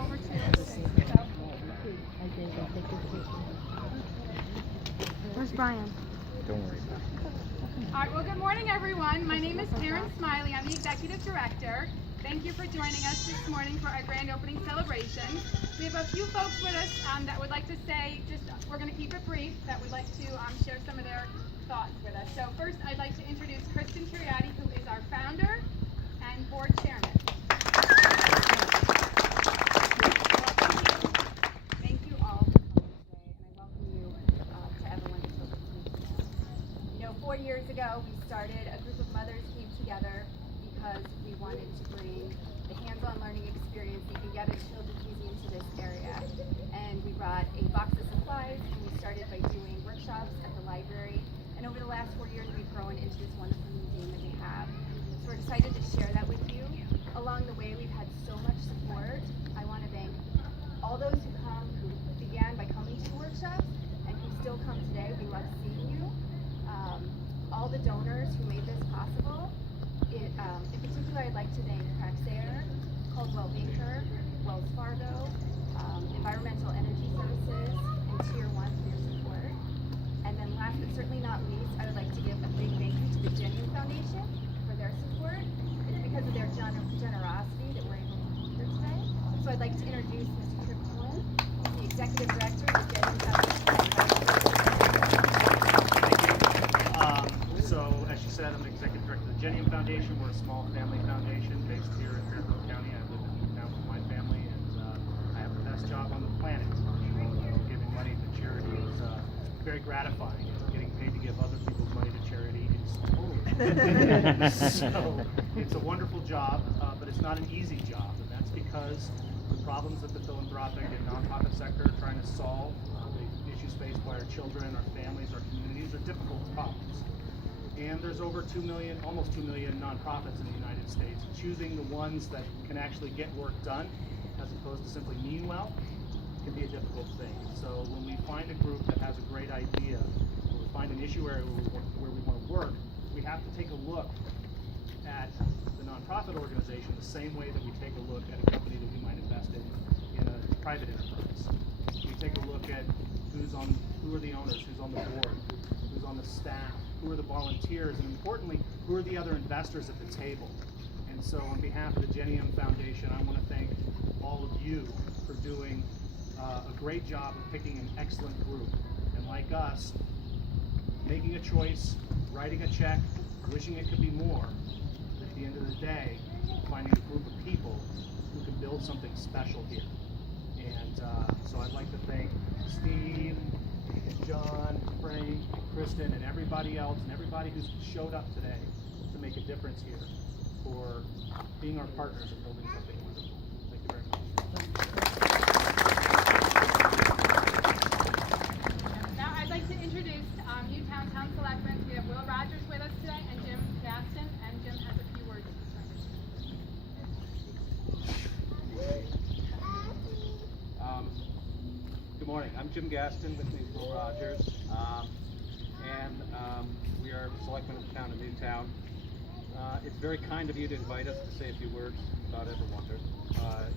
over to. Where's Brian? Don't worry about it. All right, well, good morning, everyone. My name is Karen Smiley. I'm the Executive Director. Thank you for joining us this morning for our grand opening celebration. We have a few folks with us that would like to say, we're going to keep it brief, that would like to share some of their thoughts with us. So first, I'd like to introduce Kristen Curiati, who is our founder and board chairman. Thank you all for coming today, and I welcome you to EverWonder Children's Museum. You know, 4 years ago, we started, a group of mothers came together because we wanted to bring the hands-on learning experience you can get at Children's Museum to this area. And we brought a box of supplies, and we started by doing workshops at the library. And over the last 4 years, we've grown into this wonderful museum that we have. So we're excited to share that with you. Along the way, we've had so much support. I want to thank all those who began by coming to the workshops and who still come today. We love seeing you. All the donors who made this possible. In particular, I'd like to thank Praxair, Coldwell Banker, Wells Fargo, Environmental Energy Services, and Tier 1 for your support. And then last but certainly not least, I would like to give a big thank you to the Genuine Foundation for their support. It's because of their generosity that we're able to be here today. So I'd like to introduce Mr. Tripp Cohen, the Executive Director of the Genuine Foundation. So, as she said, I'm the Executive Director of the Genuine Foundation. We're a small family foundation based here in Fairfield County. I live in Newtown with my family, and I have the best job on the planet. Giving money to charity is very gratifying. Getting paid to give other people's money to charity is totally so it's a wonderful job, but it's not an easy job, and that's because the problems that the philanthropic and nonprofit sector are trying to solve, the issues faced by our children, our families, our communities, are difficult problems. And there's over 2 million, almost 2 million nonprofits in the United States. Choosing the ones that can actually get work done, as opposed to simply mean well, can be a difficult thing. So when we find a group that has a great idea, or we find an issue area where we want to work, we have to take a look at the nonprofit organization the same way that we take a look at a company that we might invest in a private enterprise. We take a look at who are the owners, who's on the board, who's on the staff, who are the volunteers, and importantly, who are the other investors at the table. And so on behalf of the Genuine Foundation, I want to thank all of you for doing a great job of picking an excellent group. And like us, making a choice, writing a check, wishing it could be more. At the end of the day, finding a group of people who can build something special here. And so I'd like to thank Steve, John, Frank, Kristen, and everybody else, and everybody who's showed up today to make a difference here, for being our partners in building something wonderful. Thank you very much. Now I'd like to introduce Newtown Town Selectmen. We have Will Rogers with us today and Jim Gaston, and Jim has a few words to say. Good morning. I'm Jim Gaston, with me is Will Rogers, and we are selectmen of the town of Newtown. It's very kind of you to invite us to say a few words about EverWonder,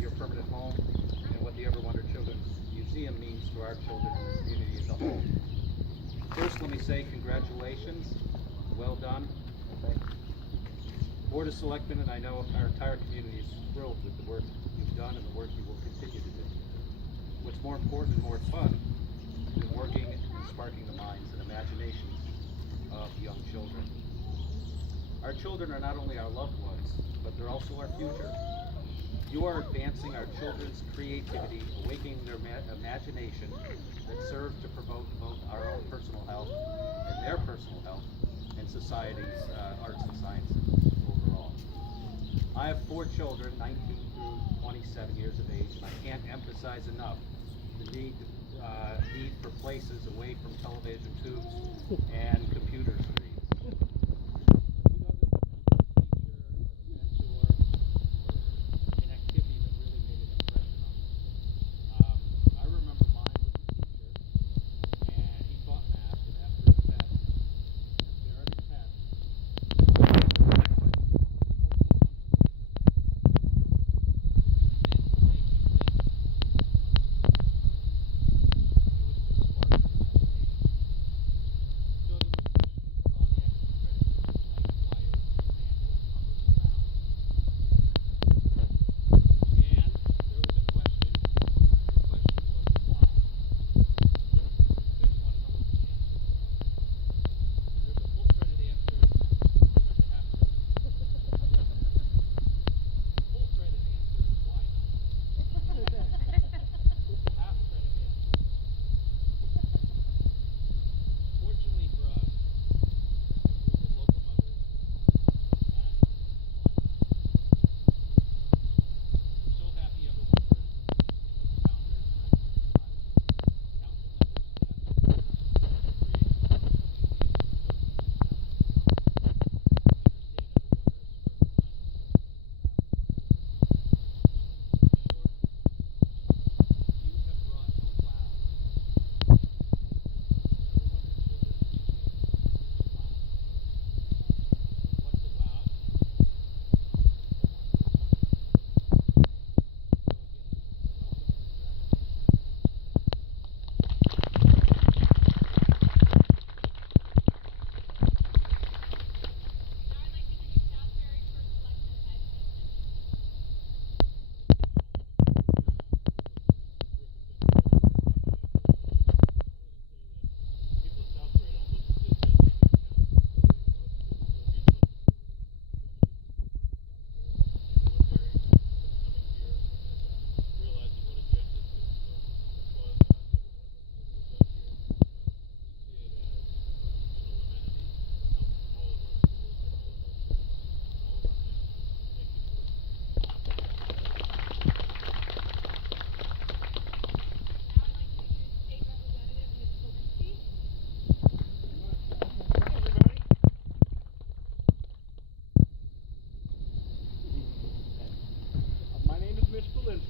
your permanent home, and what the EverWonder Children's Museum means to our children and the community as a whole. First, let me say congratulations, well done, and thank you. Board of Selectmen, and I know our entire community is thrilled with the work you've done and the work you will continue to do. What's more important and more fun than working and sparking the minds and imaginations of young children. Our children are not only our loved ones, but they're also our future. You are advancing our children's creativity, awakening their imagination that serves to promote both our own personal health and their personal health and society's arts and sciences overall. I have 4 children, 19 through 27 years of age, and I can't emphasize enough the need for places away from television tubes and computer screens. Who doesn't want a teacher or a mentor or an activity that really made an impression on them? I remember mine was a teacher, and he taught math, and after his test,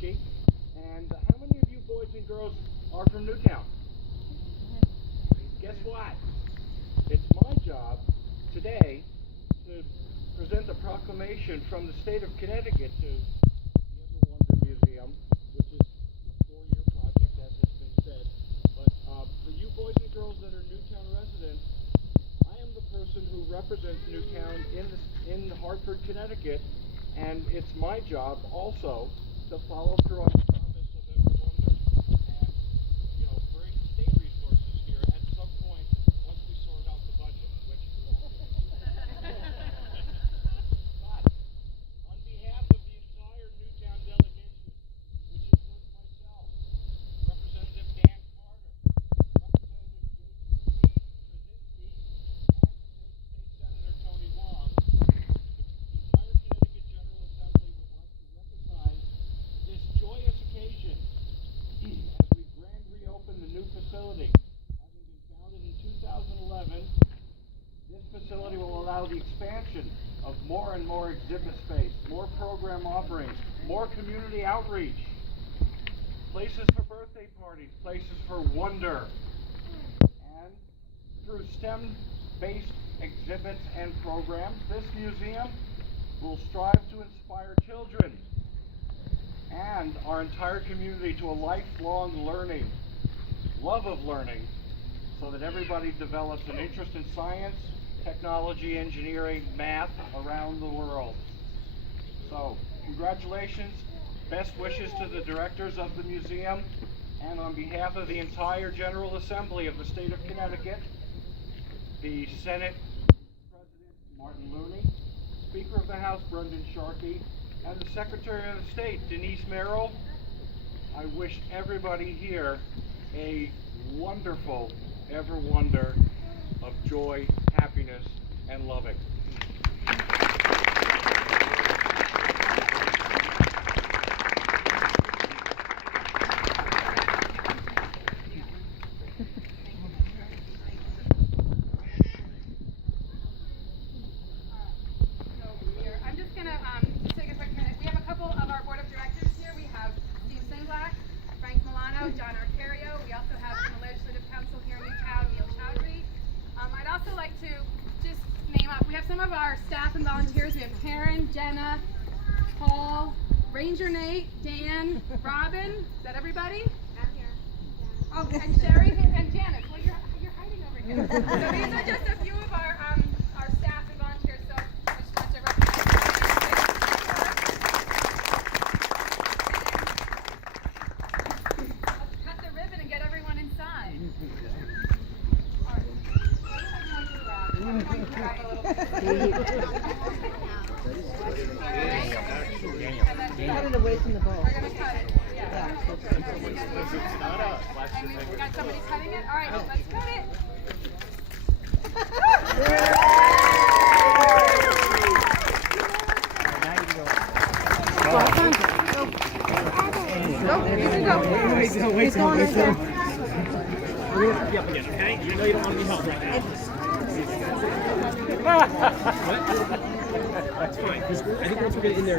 Shorkey. And how many of you boys and girls are from Newtown? Guess what? It's my job today to present a proclamation from the state of Connecticut to the EverWonder Museum, which is a 4-year project, as has been said. But for you boys and girls that are Newtown residents, I am the person who represents Newtown in Hartford, Connecticut, and it's my job also to follow through on the promise of EverWonder and, you know, bring state resources here at some point once we sort out the budget, which we won't do. But on behalf of the entire Newtown delegation, which includes myself, Representative Dan Carter, Representative Jason Krasinski, and State Senator Tony Wong, the entire Connecticut General Assembly would like to recognize this joyous occasion as we grand reopen the new facility. Having been founded in 2011, this facility will allow the expansion of more and more exhibit space, more program offerings, more community outreach, places for birthday parties, places for wonder, and through STEM-based exhibits and programs, this museum will strive to inspire children and our entire community to a lifelong learning, love of learning, so that everybody develops an interest in science, technology, engineering, math around the world. So, congratulations, best wishes to the directors of the museum, and on behalf of the entire General Assembly of the state of Connecticut, the Senate President Martin Looney, Speaker of the House Brendan Sharkey, and the Secretary of State Denise Merrill, I wish everybody here a wonderful EverWonder of joy, happiness, and loving. I'm just going to take a quick minute. We have a couple of our board of directors here. We have Steve Singlak, Frank Milano, John Arcario. We also have from the Legislative Council here in Newtown, Neil Chowdhury. I'd also like to just name up, we have some of our staff and volunteers. We have Karen, Jenna, Paul, Ranger Nate, Dan, Robin. Is that everybody? I'm here. Oh, and Sherry and Janice. Well, you're hiding over here. So these are just a few of our staff and volunteers. So I just want to recognize Let's cut the ribbon and get everyone inside. All right. I'm going to grab a little bit. Cut it away from the bowl. We're going to cut it. Yeah. And we got somebody cutting it? All right, let's cut it. Go, you can go. He's going right there. We're gonna pick you up again, okay? You know you don't want to be held right now. What? That's fine, because I think once we get in there,